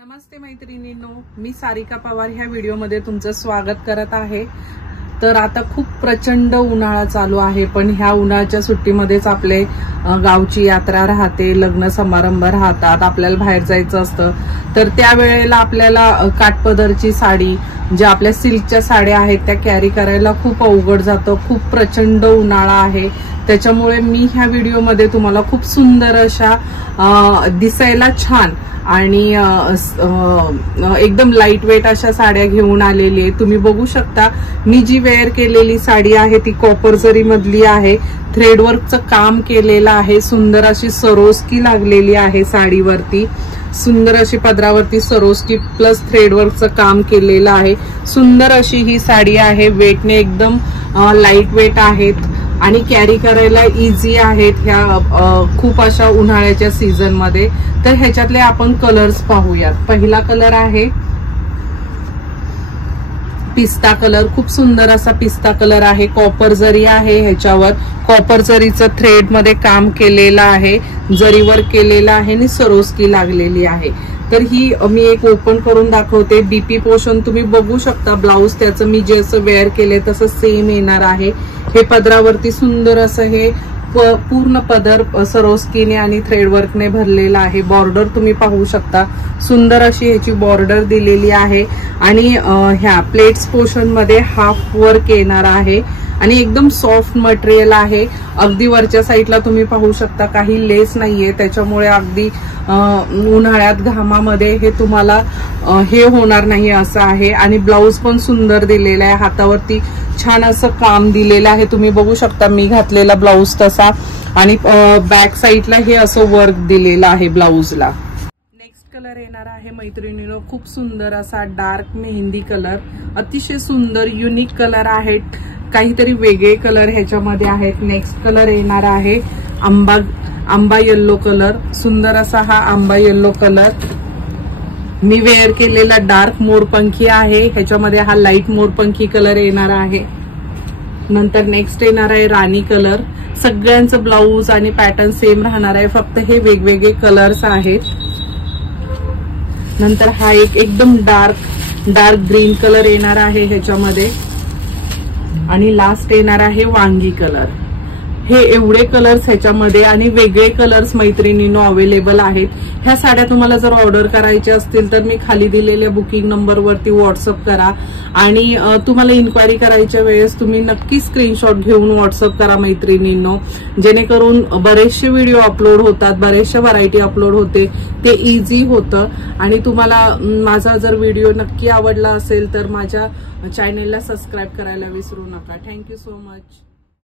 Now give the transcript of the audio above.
नमस्ते मैत्रिणींनो, मी सारिका पवार ह्या व्हिडिओमध्ये तुमचं स्वागत करत आहे। तर आता खूप प्रचंड उन्हाळा चालू आहे, पण ह्या उन्हाळ्याच्या सुट्टीमध्येच आपले गावची यात्रा राहते, लग्न समारंभ राहतात, आपल्याला बाहेर जायचं असतं। तर त्यावेळेला आपल्याला काठपदरची साडी, ज्या आपल्या सिल्कच्या साड्या आहेत त्या कॅरी करायला खूप अवघड जातं। खूप प्रचंड उन्हाळा आहे, त्याच्यामुळे मी ह्या व्हिडिओमध्ये तुम्हाला खूप सुंदर अशा दिसायला छान आणि एकदम लाईट वेट अशा साड्या घेऊन आलेली आहे। तुम्ही बघू शकता, मी जी वेअर केलेली साडी आहे ती कॉपर जरी मधली आहे, थ्रेडवर्कचं काम केलेलं आहे, सुंदर अशी सरोस्की लागलेली आहे साडीवरती, सुंदर अशी पदरावरती सरोस्की प्लस थ्रेडवर्कचं काम केलेलं आहे। सुंदर अशी ही साडी आहे, वेटने एकदम लाईट वेट आहेत आणि कॅरी करायला इझी आहेत ह्या खूप अशा उन्हाळ्याच्या सीझन मध्ये। तर ह्याच्यातले आपण कलर्स पाहूयात। पहिला कलर आहे पिस्ता कलर, खूप सुंदर असा पिस्ता कलर आहे, कॉपर जरी आहे, ह्याच्यावर कॉपर जरीचं थ्रेड मध्ये काम केलेलं आहे, जरीवर केलेलं आहे आणि सरोस्की लागलेली आहे। तर ही मी एक ओपन करून दाखवते। बीपी पोर्शन तुम्ही बघू शकता, ब्लाउज त्याचं मी जसं वेअर केले तसं सेम येणार आहे। हे पदरावरती सुंदर असं हे पूर्ण पदर सरोस्कीने आणि थ्रेडवर्कने भरलेला आहे। बॉर्डर तुम्ही पाहू शकता, सुंदर अशी ह्याची बॉर्डर दिलेली आहे आणि ह्या प्लेट्स पोर्शन मध्ये हाफ वर्क येणार आहे आणि एकदम सॉफ्ट मटेरियल आहे। अगदी वरच्या साईडला तुम्ही पाहू शकता काही लेस नाहीये, त्याच्यामुळे अगदी उन्हाळ्यात घामामध्ये हे तुम्हाला हे होणार नाही असं आहे। आणि ब्लाउज पण सुंदर दिलेला आहे, हातावरती छान असं काम दिलेलं आहे, तुम्ही बघू शकता मी घातलेला ब्लाउज तसा। आणि बॅक साईडला हे असं वर्क दिलेलं आहे ब्लाउजला। नेक्स्ट कलर येणार आहे मैत्रिणींनो, खूप सुंदर असा डार्क मेहंदी कलर, अतिशय सुंदर युनिक कलर आहेत, काहीतरी वेगळे कलर ह्याच्यामध्ये आहेत। नेक्स्ट कलर येणार आहे आंबा येल्लो कलर, सुंदर असा हा आंबा येल्लो कलर। मी वेअर केलेला डार्क मोरपंखी आहे, ह्याच्यामध्ये हा लाईट मोरपंखी कलर येणार आहे। नंतर नेक्स्ट येणार आहे राणी कलर। सगळ्यांचं ब्लाऊज आणि पॅटर्न सेम राहणार आहे, फक्त हे वेगवेगळे कलर्स आहेत। नंतर हा एक एकदम डार्क ग्रीन कलर येणार आहे ह्याच्यामध्ये आणि लास्ट येणार आहे वांगी कलर। हे एवढे कलर्स ह्याच्यामध्ये आणि वेगळे कलर्स मैत्रिणींनो अवेलेबल आहेत। ह्या साड्या तुम्हाला जर ऑर्डर करायच्या असतील तर मी खाली दिलेल्या बुकिंग नंबरवरती व्हॉट्सअप करा आणि तुम्हाला इन्क्वायरी करायच्या वेळेस तुम्ही नक्की स्क्रीनशॉट घेऊन व्हॉट्सअप करा मैत्रिणींनो, जेणेकरून बरेचसे व्हिडिओ अपलोड होतात, बरेचशे व्हरायटी अपलोड होते, ते इझी होतं। आणि तुम्हाला माझा जर व्हिडिओ नक्की आवडला असेल तर माझ्या चॅनेलला सबस्क्राईब करायला विसरू नका। Thank you so much.